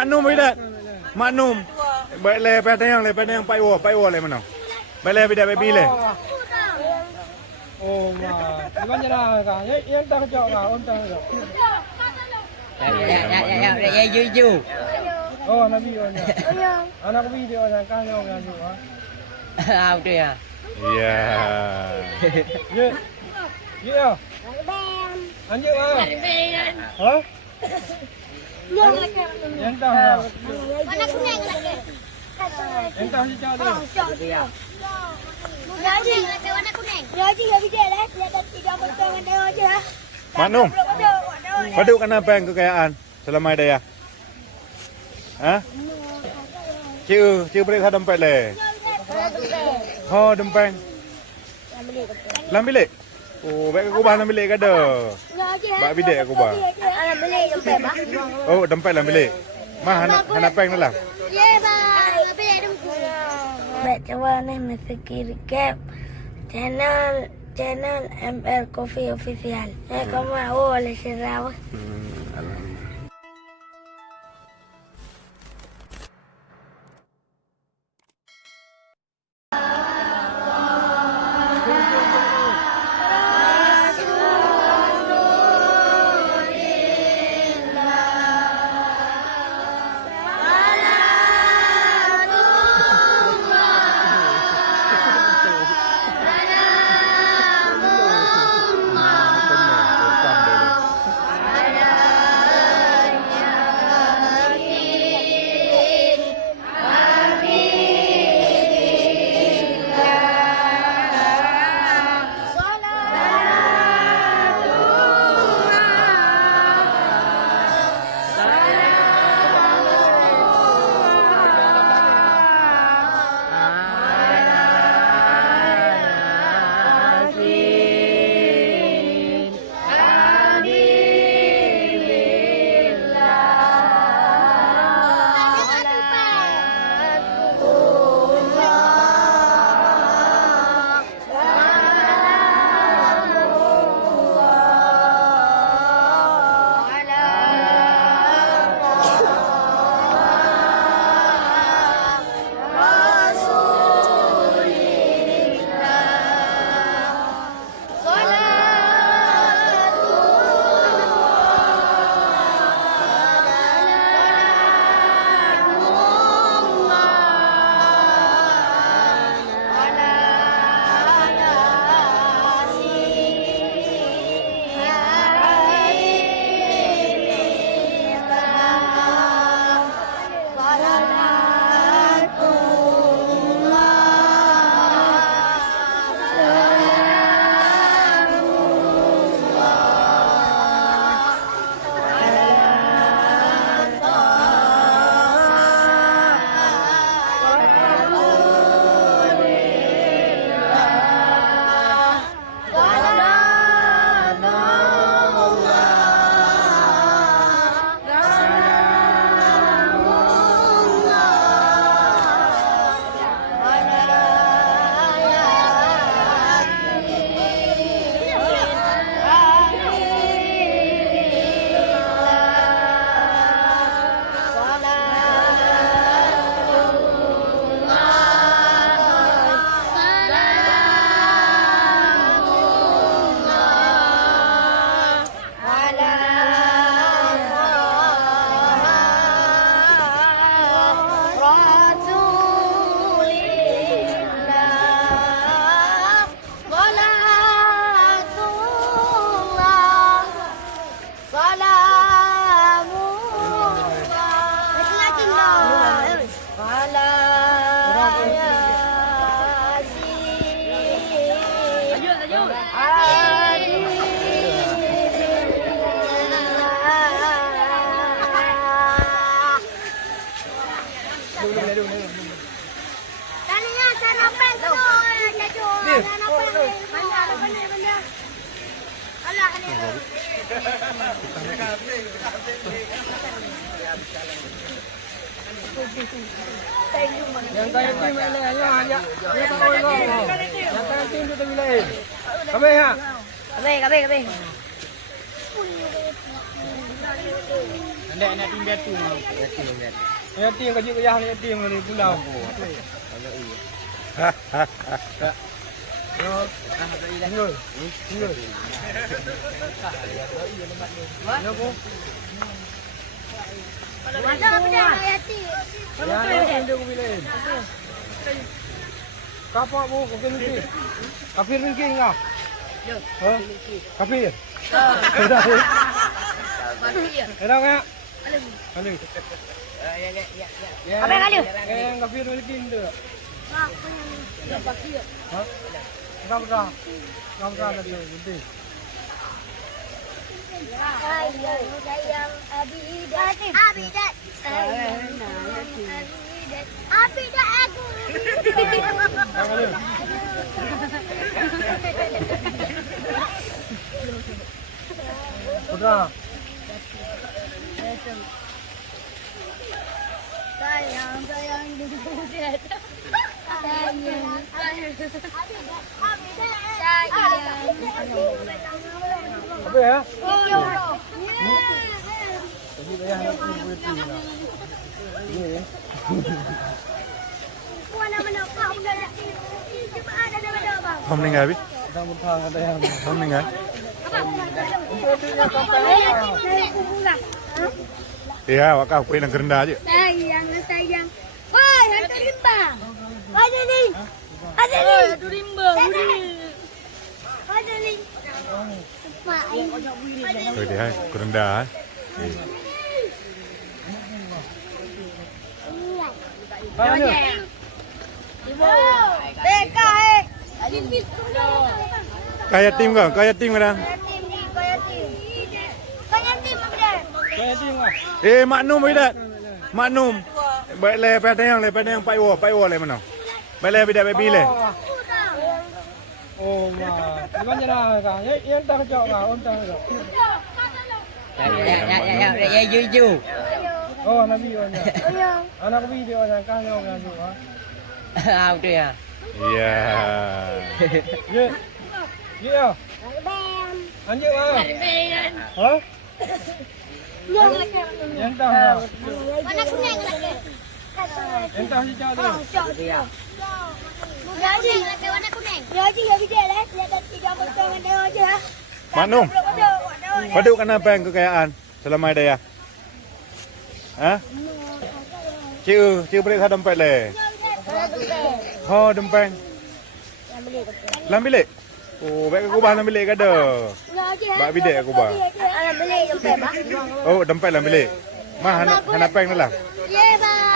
Maklum bidat. Maklum. Baik le petang pai wo le mana. Baik le bidat baby le. Oh, gimana lah? Yang tak jauh lah, orang jauh. Ya jujur. Oh, Nabi orang. Anak video orang kan orang tu. Ah, betul ya. Iya. Ya. Ya. Anjir ah. Hah? Yang tahu. Warna kuning lagi. Yang tahu si jauh dia. Warna kuning. Lagi lagi dia lah. Dia tidak betul dengan dia aja. Maklum. Padu kenapa yang kekayaan selama ada ya? Hah? Ciu beri kau dompet le. Oh dompet. Lam bilik. Oh baik aku bahan lam bilik kada. Bak bidik aku bah. Lam bilik dompet bah. Oh dompet lam bilik. Mah hana peng lah. Ye bah, bilik dompet. Baik coba ni mesti recap channel ML Coffee Official. Kamu boleh share. Yang kaya tim ini aja. Yang kaya tim itu wilayah. Kabe ha. Kabe. Ada nak tinggal tu. Yatim kecil kejah ni yatim ni pulau. Ngul. Ngul. Ya bu. Ada apa dia ayati? Ya dia ku bilang. Kapal bu, kafir miskin. Kafir miskin ngah. Ha? Kafir. Dah. Enak enggak? Kali. Apa kali? Kafir miskin tu. Ha? Enggak berapa tadi gede. Sayang Abidat. Abidat. Abidat aku. Sudah. Sayang Abidat. Apa ya? Sayang. Tadi ayah nak pergi berhenti lah. Ni. Kau meninggal bi? Dah bertang ada yang. Kau meninggal? Iya, wak kau yang kerendah aja. Sayang. Woi, hantu rimba. Ada ni. Hantu rimba. Ada ni. Mak ai. Tuh dia, kerendah. Mana? Kayak tim kau, kayak tim kadang. Saya tengok. Maknum bidat. Maknum. Baik le padang pai wo le mana. Baik le bidat baby le. Oh, mah. Gimana nak? Yang tak jauh ah, ontang tu. Ya jujur. Oh, Nabi on. Anak video nak kan orang tu ah. Ah tu ya. Iya. Ye. Ye ah. Anjing ah. Ha? Yang tak. Mana kuning lagi? Yang tak si jauh tu. Gaji lagi warna kuning. Gaji ya video lah. Lihat tidak betul ada aja. Maknum. Paduk kena apa yang kekayaan selama ada ya? Hah? Ciu beri kau dompet le. Oh, dompet. Lam bilik. Oh, baik aku bahan lam bilik ke ada? Bak bilik aku bah. Alam beli dompet bah. Oh, dompet lam bilik. Mah anak peng lah. Ye bah.